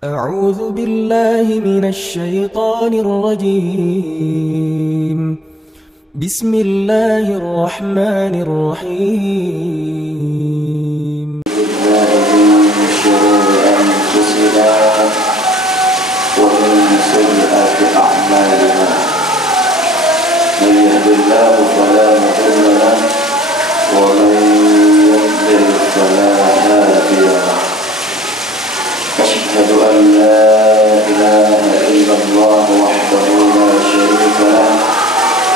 أعوذ بالله من الشيطان الرجيم. بسم الله الرحمن الرحيم. من شرور أنفسنا ومن سيئات أعمالنا، من يهد الله فلا مضل له ومن يضلل فلا هادي له. أشهد أن لا إله إلا الله وحده لا شريك له،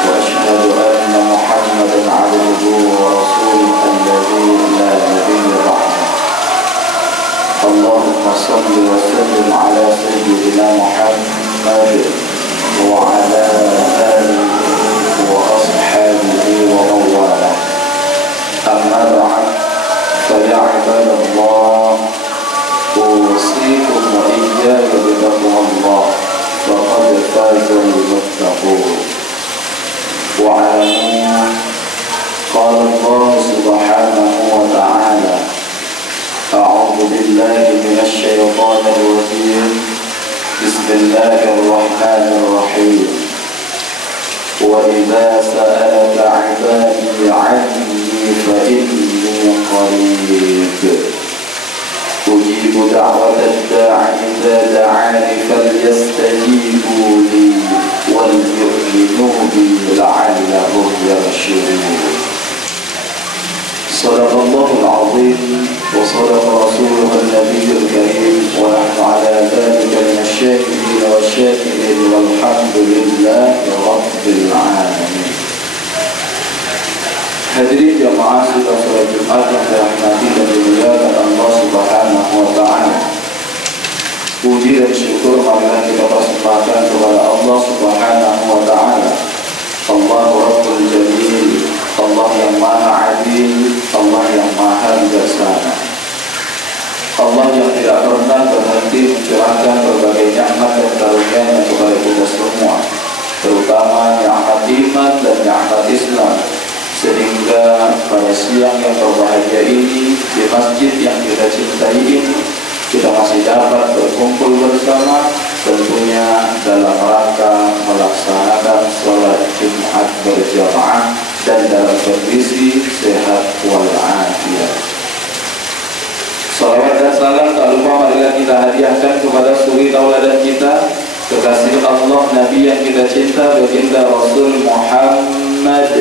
وأشهد أن محمدا عبده ورسوله الذي لا نبي بعده. اللهم صل وسلم على سيدنا محمد وعلى آله وأصحابه ومن والاه. أما بعد، فيا عباد الله، أوصيكم وإياي بتقوى الله، فقد فاز المتقون. واعلموا قال الله سبحانه وتعالى: أعوذ بالله من الشيطان الرجيم، بسم الله الرحمن الرحيم. وإذا سألك عبادي عني فإني قريب أجيب دعوة الداع إذا دعاني فليستجيبوا لي وليؤمنوا بي لعلهم يرشدون. صدق الله العظيم وصدق رسوله النبي الكريم، ونحن على ذلك من الشاكرين والشاكرين، والحمد لله رب العالمين. Hadirin jamaah sidang salat Jumat yang dirahmati dan dimuliakan Allah Subhanahu wa taala. Puji dan syukur marilah kita persembahkan kepada Allah Subhanahu wa taala. Allahu Rabbul Jalil, Allah yang Maha Adil, Allah yang Maha Bijaksana, Allah yang tidak pernah berhenti mencurahkan berbagai nikmat dan karunia-Nya kepada kita semua, terutama nikmat iman dan nikmat Islam. Sehingga pada siang yang berbahagia ini, di masjid yang kita cintai ini, kita masih dapat berkumpul bersama, tentunya dalam rangka melaksanakan sholat Jumat berjamaah dan dalam kondisi sehat walafiat. Salawat dan salam tak lupa marilah kita hadiahkan kepada suri tauladan kita, kekasih Allah, Nabi yang kita cinta, baginda Rasul Muhammad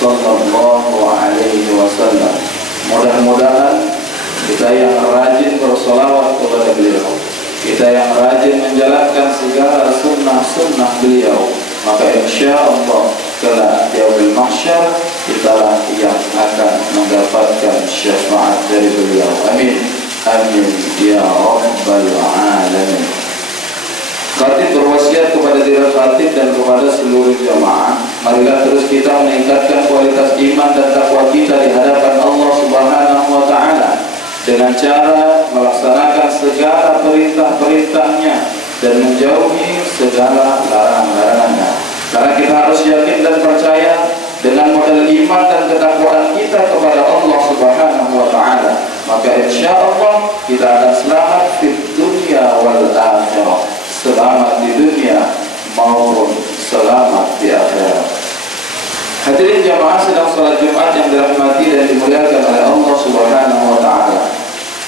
sallallahu alaihi wasallam. Mudah-mudahan kita yang rajin bersolawat kepada beliau, kita yang rajin menjalankan segala sunnah-sunnah beliau, maka insya Allah kelak di yaumil mahsyar kitalah yang akan mendapatkan syafaat dari beliau. Amin, amin ya rabbal alamin. Khatib berwasiat kepada diri khatib dan kepada seluruh jamaah, marilah terus kita meningkatkan kualitas iman dan takwa kita di hadapan Allah Subhanahu wa taala dengan cara melaksanakan segala perintah-perintahnya dan menjauhi segala larangan-larangannya. Karena kita harus yakin dan percaya dengan modal iman dan ketakwaan kita kepada Allah Subhanahu wa taala, maka insya Allah kita akan selamat di dunia wal akhirah, selamat di dunia maupun selamat di akhirat. Hadirin jamaah sedang salat Jumat yang dirahmati dan dimuliakan oleh Allah Subhanahu wa taala.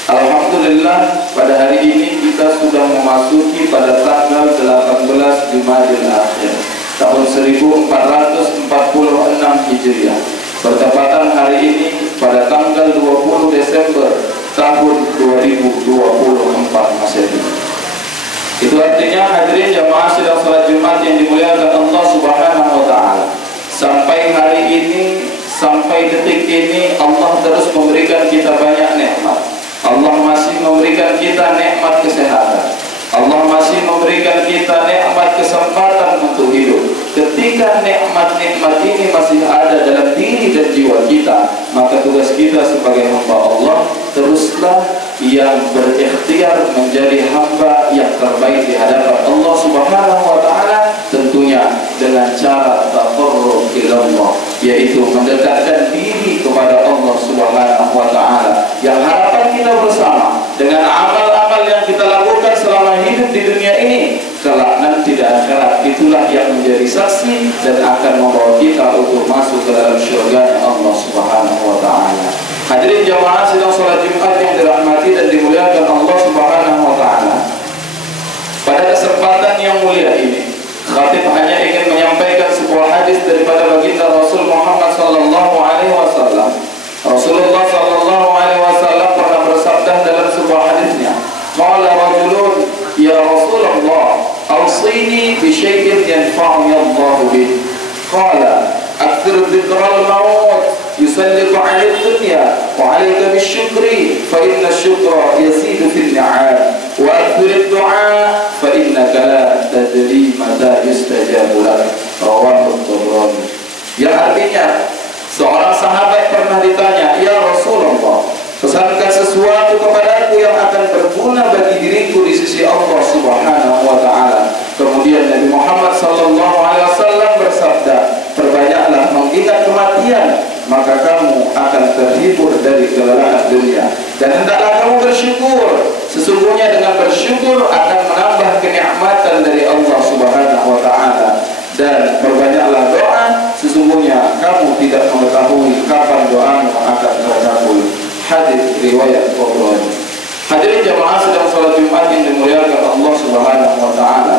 Alhamdulillah, pada hari ini kita sudah memasuki pada tanggal 18 Jumadil Akhir tahun 1446 Hijriah. Bertepatan hari ini pada tanggal 20 Desember tahun 2024 Masehi. Itu artinya hadirin jamaah sidang salat Jumat yang dimuliakan Allah Subhanahu wa taala, sampai hari ini, sampai detik ini, Allah terus memberikan kita banyak nikmat. Allah masih memberikan kita nikmat kesehatan. Allah masih memberikan kita nikmat kesempatan untuk hidup. Ketika nikmat-nikmat ini masih ada dalam diri dan jiwa kita, maka tugas kita sebagai hamba Allah teruslah yang berikhtiar menjadi hamba yang terbaik di hadapan Allah Subhanahu wa taala, tentunya dengan cara taqarrub ila Allah, yaitu mendekatkan diri kepada Allah Subhanahu wa taala, yang harapan kita bersama dengan amal-amal yang kita lakukan selama dan akan membawa kita untuk masuk ke dalam syurga Allah Subhanahu wa taala. Hadirin jamaah sidang salat Jumat yang dirahmati dan dimuliakan Allah Subhanahu wa taala. Pada kesempatan yang mulia ini, khatib hanya ingin menyampaikan sebuah hadis daripada baginda Rasul Muhammad sallallahu alaihi wasallam. Rasulullah sallallahu alaihi wasallam pernah bersabda dalam sebuah hadisnya, "Qala rajulun, ya Rasulullah, awsini bi syai'in yanfa'uni Allah bih." Qala, "Akthir dzikral maut, yusallitu 'ala ad-dunya wa 'alayka bisyukri, fa inna asy-syukra yazidu fil ni'am, wa akthir ad-du'a, fa innaka la tadri mata yustajabu lak." Rawahu Tabrani. Yang artinya, seorang sahabat pernah ditanya, "Ya Rasulullah, pesankan sesuatu kepadaku yang akan berguna bagi diriku di sisi Allah Subhanahu wa taala." Kemudian Nabi Muhammad sallallahu alaihi wasallam bersabda, "Perbanyaklah mengingat kematian, maka kamu akan terhibur dari kelelahan dunia. Dan hendaklah kamu bersyukur. Sesungguhnya dengan bersyukur akan menambah kenikmatan dari Allah Subhanahu wa taala. Dan perbanyaklah doa, sesungguhnya kamu tidak mengetahui kapan doamu akan terkabul." Hadis riwayat Tabrani. Hadirin jamaah sedang salat Jumat yang dimuliakan Allah Subhanahu wa taala.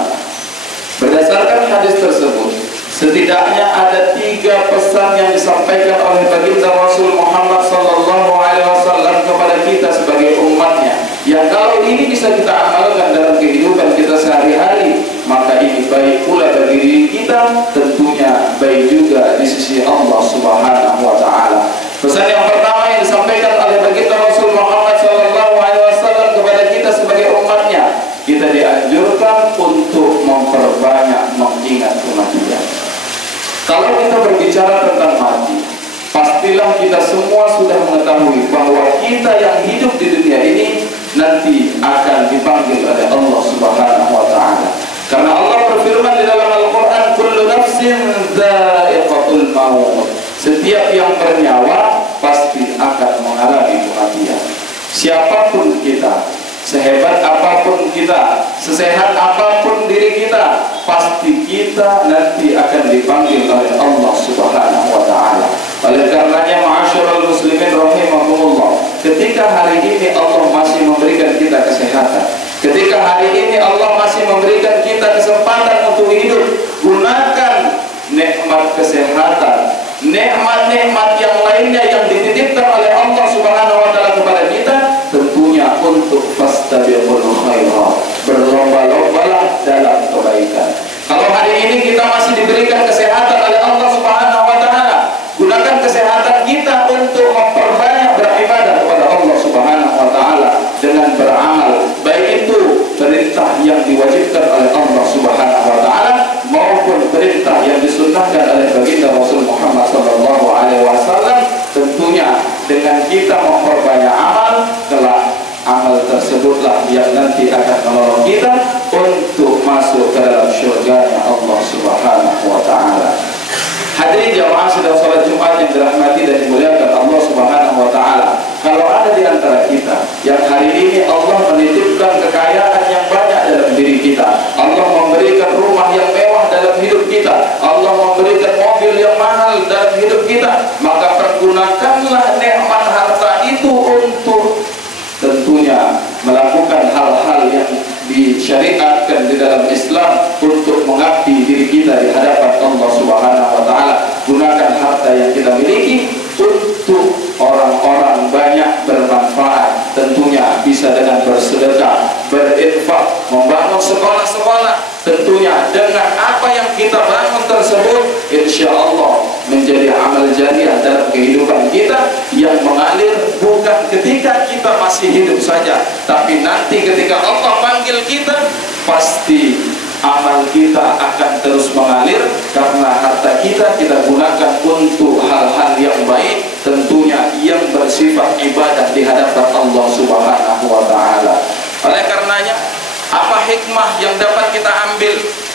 Berdasarkan hadis tersebut, setidaknya ada 3 pesan yang disampaikan oleh baginda Rasul Muhammad sallallahu alaihi wasallam kepada kita sebagai umatnya, yang kalau ini bisa kita amalkan dalam kehidupan kita sehari-hari, maka ini baik pula bagi diri kita, tentunya baik juga di sisi Allah Subhanahu wa taala. Pesan yang pertama yang disampaikan oleh baginda Rasul Muhammad sallallahu alaihi wasallam kepada kita sebagai umatnya, kita dianjurkan untuk memperbanyak mengingat kematian. Kalau kita berbicara tentang mati, pastilah kita semua sudah mengetahui bahwa kita yang hidup di dunia ini nanti akan dipanggil oleh Allah Subhanahu wa taala. Karena Allah berfirman di dalam Al-Qur'an, "Kullu nafsin dha'iqatul maut." Setiap yang bernyawa pasti akan mengalami kematian. Siapapun kita, sehebat apapun kita, sesehat apapun diri kita, pasti kita nanti akan dipanggil oleh Allah Subhanahu wa taala. Oleh karenanya, ma'asyiral muslimin rahimakumullah, ketika hari ini Allah masih memberikan kita kesehatan, ketika hari ini Allah masih memberikan kita kesempatan untuk hidup, gunakan nikmat kesehatan, nikmat-nikmat yang lainnya yang dititipkan oleh Allah Subhanahu wa taala kepada kita, tentunya untuk fastabiqul khairat, berlomba-lombalah dalam kebaikan. Kalau hari ini kita masih diberikan kesehatan oleh Allah Subhanahu wa taala, gunakan kesehatan kita untuk memperbanyak beribadah kepada Allah Subhanahu wa taala dengan beramal, baik itu perintah yang diwajibkan oleh Allah Subhanahu wa taala maupun perintah yang disunnahkan oleh baginda Rasul Muhammad sallallahu alaihi wasallam. Tentunya dengan kita memperbanyak amal, kelak amal tersebutlah yang nanti akan menolong kita untuk masuk ke dalam syurga Allah Subhanahu wa taala. Hadirin jamaah sedang salat Jumat yang dirahmati dan dimuliakan Allah Subhanahu wa taala. Kalau ada di antara kita yang hari ini Allah menitipkan kekayaan yang banyak dalam diri kita, Allah memberikan rumah yang mewah dalam hidup kita, Allah memberikan mobil yang mahal dalam hidup kita, maka pergunakanlah nikmat harta itu untuk tentunya melakukan hal-hal yang disyariatkan di dalam Islam untuk mengabdi diri kita di hadapan Allah Subhanahu wa taala. Gunakan harta yang kita miliki untuk orang-orang banyak bermanfaat, tentunya bisa dengan bersedekah, berinfak, membangun sekolah-sekolah. Tentunya dengan apa yang kita bangun tersebut, insya Allah menjadi amal jariah dalam kehidupan kita yang mengalir bukan ketika kita masih hidup saja, tapi nanti ketika Allah panggil kita, pasti amal kita akan terus mengalir karena harta kita gunakan untuk hal-hal yang baik, tentunya yang bersifat ibadah di hadapan Allah Subhanahu wa taala. Oleh karenanya, apa hikmah yang dapat kita ambil?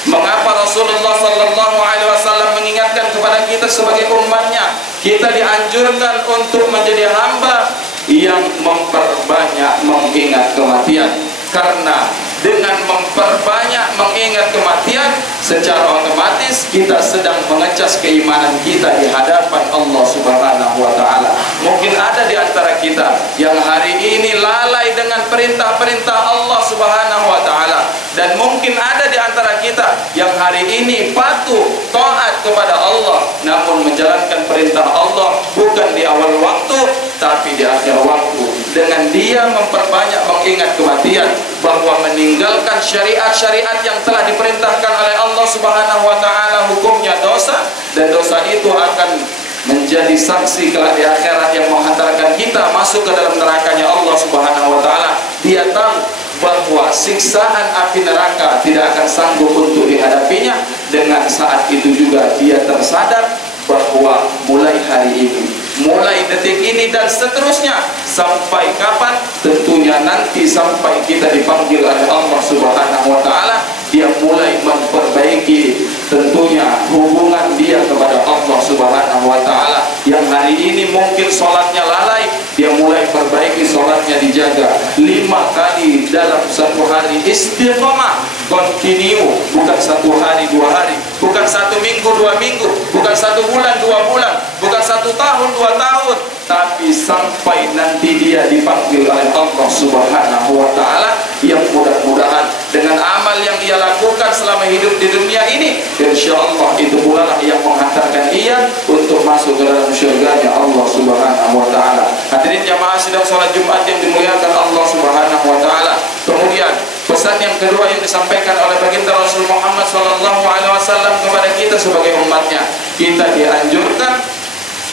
Mengapa Rasulullah sallallahu alaihi wasallam mengingatkan kepada kita sebagai umatnya, kita dianjurkan untuk menjadi hamba yang memperbanyak mengingat kematian? Karena dengan memperbanyak mengingat kematian, secara otomatis kita sedang mengecas keimanan kita di hadapan Allah Subhanahu wa taala. Mungkin ada di antara kita yang hari ini lalai dengan perintah-perintah Allah Subhanahu wa taala, dan mungkin ada di antara kita yang hari ini patuh taat kepada Allah namun menjalankan perintah Allah bukan di awal waktu tapi di akhir waktu, dengan dia memperbanyak mengingat kematian, bahwa meninggalkan syariat-syariat yang telah diperintahkan oleh Allah Subhanahu wa taala hukumnya dosa, dan dosa itu akan menjadi saksi kelak di akhirat yang menghantarkan kita masuk ke dalam nerakanya Allah Subhanahu wa taala. Dia tahu bahwa siksaan api neraka tidak akan sanggup untuk dihadapinya. Dengan saat itu juga dia tersadar bahwa mulai hari ini, mulai detik ini dan seterusnya sampai kapan, tentunya nanti sampai kita dipanggil oleh Allah Subhanahu wa taala, dia mulai memperbaiki tentunya hubungan dia kepada Allah Subhanahu wa taala. Yang hari ini mungkin sholatnya lalai, dia mulai perbaiki sholatnya, dijaga 5 kali dalam satu hari, istiqomah, continue, bukan 1 hari 2 hari, bukan 1 minggu 2 minggu, bukan 1 bulan 2 bulan, bukan 1 tahun 2 tahun, tapi sampai nanti dia dipanggil oleh Allah Subhanahu wa taala. Yang mudah-mudahan dengan amal yang ia lakukan selama hidup di dunia ini, insyaallah itu pula lah yang menghantarkan ia untuk masuk ke dalam syurganya Allah Subhanahu wa taala. Hadirin jamaah sidang salat Jumat yang dimuliakan Allah Subhanahu wa taala. Kemudian pesan yang kedua yang disampaikan oleh baginda Rasul Muhammad sallallahu alaihi wasallam kepada kita sebagai umatnya, kita dianjurkan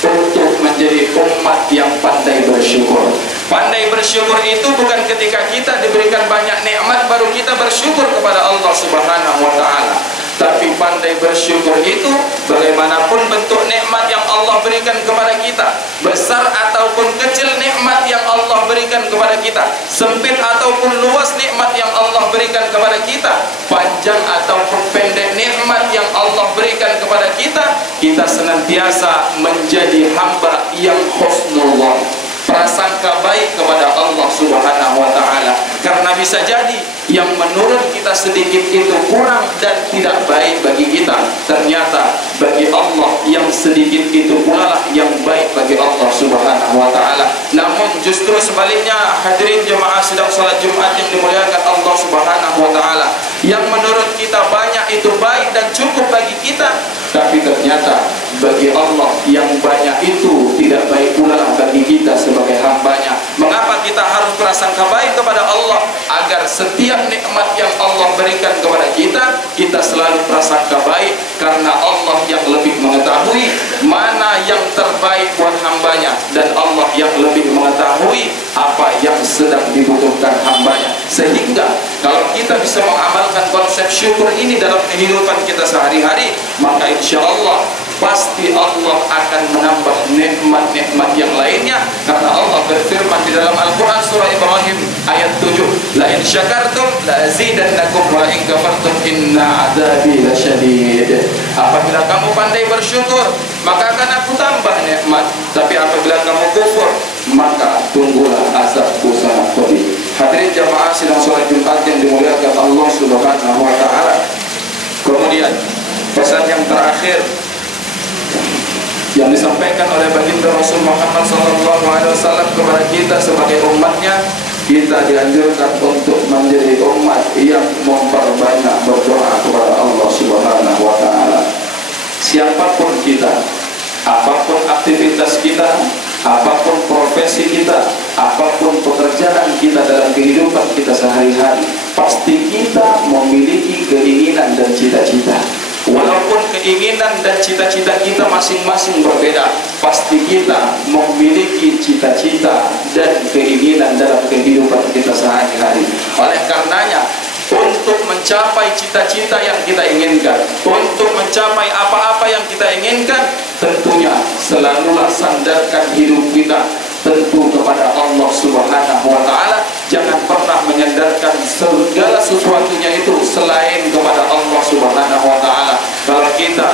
untuk menjadi umat yang pandai bersyukur. Pandai bersyukur itu bukan ketika kita diberikan banyak nikmat baru kita bersyukur kepada Allah Subhanahu wa taala. Tapi pandai bersyukur itu bagaimanapun bentuk nikmat yang Allah berikan kepada kita, besar ataupun kecil nikmat yang Allah berikan kepada kita, sempit ataupun luas nikmat yang Allah berikan kepada kita, panjang ataupun pendek nikmat yang Allah berikan kepada kita, kita senantiasa menjadi hamba yang husnullah, prasangka baik kepada Allah Subhanahu wa taala. Karena bisa jadi yang menurut kita sedikit itu kurang dan tidak baik bagi kita, ternyata bagi Allah yang sedikit itu pula lah yang baik bagi Allah Subhanahu wa taala. Namun justru sebaliknya, hadirin jemaah sidang salat Jumat yang dimuliakan Allah Subhanahu wa taala, yang menurut kita banyak itu baik dan cukup bagi kita, tapi ternyata bagi Allah yang banyak itu tidak baik pula lah bagi kita sebagai hambanya. Mengapa kita harus prasangka baik kepada Allah? Agar setiap nikmat yang Allah berikan kepada kita, kita selalu prasangka baik, karena Allah yang lebih mengetahui mana yang terbaik buat hambanya, dan Allah yang lebih mengetahui apa yang sedang dibutuhkan hambanya. Sehingga kalau kita bisa mengamalkan konsep syukur ini dalam kehidupan kita sehari-hari, maka insya Allah pasti Allah akan menambah nikmat-nikmat yang lainnya. Karena Allah berfirman di dalam Al-Quran surah Ibrahim ayat 7, la in syakartum la azidannakum wa in kafartum inna adzabi lasyadid. Apabila kamu pandai bersyukur, maka akan aku tambah nikmat, tapi apabila kamu kufur, maka tunggulah azabku sangat pedih. Hadirin jamaah sidang salat Jumat yang dimuliakan Allah Subhanahu wa taala. Kemudian pesan yang terakhir yang disampaikan oleh baginda Rasul Muhammad SAW kepada kita sebagai umatnya, kita dianjurkan untuk menjadi umat yang memperbanyak berdoa kepada Allah Subhanahu wa taala. Siapapun kita, apapun aktivitas kita, apapun profesi kita, apapun pekerjaan kita dalam kehidupan kita sehari-hari, pasti kita memiliki keinginan dan cita-cita. Walaupun keinginan dan cita-cita kita masing-masing berbeda, pasti kita memiliki cita-cita dan keinginan dalam kehidupan kita sehari-hari. Oleh karenanya, untuk mencapai cita-cita yang kita inginkan, untuk mencapai apa-apa yang kita inginkan, tentunya selalulah sandarkan hidup kita tentu kepada Allah Subhanahu wa taala. Jangan pernah menyandarkan segala sesuatunya itu selain kepada Allah Subhanahu wa taala. Kalau kita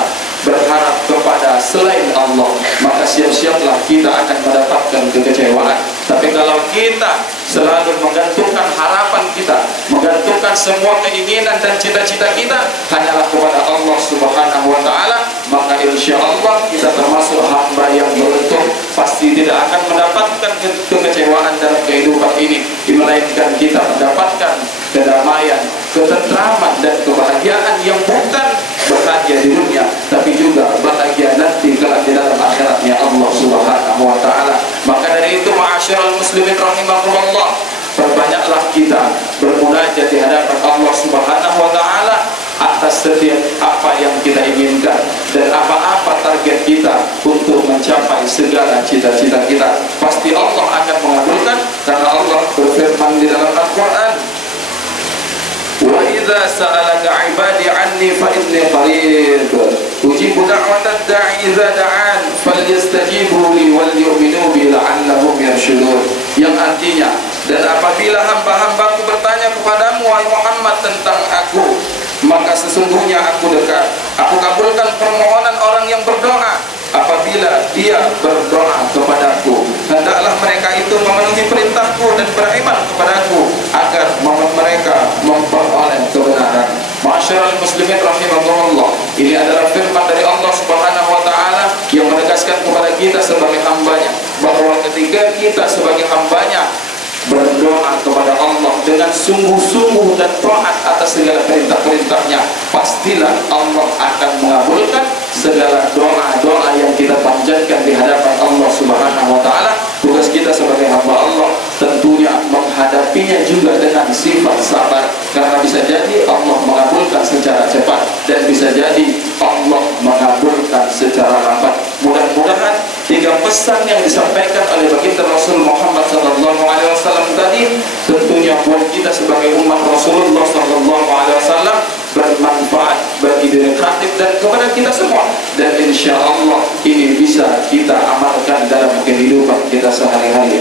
berharap kepada selain Allah, maka siap-siaplah kita akan mendapatkan kekecewaan. Tapi kalau kita selalu menggantungkan harapan kita, menggantungkan mengabulkan semua keinginan dan cita-cita kita hanyalah kepada Allah Subhanahu wa taala, maka insya Allah kita termasuk hamba yang beruntung, pasti tidak akan mendapatkan kekecewaan dalam kehidupan ini, melainkan kita mendapatkan kedamaian, ketentraman dan kebahagiaan yang bukan bahagia di dunia, tapi juga bahagia nanti kelak di dalam akhiratnya Allah Subhanahu wa taala. Maka dari itu, ma'asyiral muslimin rahimakumullah, perbanyaklah kita bermunajat di hadapan Allah Subhanahu wa taala atas setiap apa yang kita inginkan dan apa-apa target kita untuk mencapai segala cita-cita kita. Pasti Allah akan mengabulkan, karena Allah berfirman di dalam Al-Qur'an, wa idza sa'alaka 'ibadi 'anni fa inni qarib ujibu da'watad da'i idza da'an falyastajibu li wal yu'minu bi la'allahum yarshudun. Yang artinya, dan apabila hamba-hambaku bertanya kepadamu wahai Muhammad tentang aku, maka sesungguhnya aku dekat. Aku kabulkan permohonan orang yang berdoa apabila dia berdoa kepadaku. Hendaklah mereka itu memenuhi perintahku dan beriman kepadaku agar mereka memperoleh kebenaran. Ma'asyiral muslimin rahimakumullah, ini adalah firman dari Allah Subhanahu wa taala yang menegaskan kepada kita sebagai hambanya bahwa ketika kita sebagai hambanya berdoa kepada Allah dengan sungguh-sungguh dan taat atas segala perintah-perintahnya, pastilah Allah akan mengabulkan segala doa-doa yang kita panjatkan di hadapan Allah Subhanahu wa taala. Tugas kita sebagai hamba Allah tentunya menghadapinya juga dengan sifat sabar, karena bisa jadi Allah mengabulkan secara cepat dan bisa jadi Allah mengabulkan secara lambat. Mudah-mudahan tiga pesan yang disampaikan oleh baginda Rasul Muhammad SAW tadi tentunya buat kita sebagai umat Rasulullah SAW bermanfaat bagi diri khatib dan kepada kita semua, dan insya Allah ini bisa kita amalkan dalam kehidupan kita sehari-hari.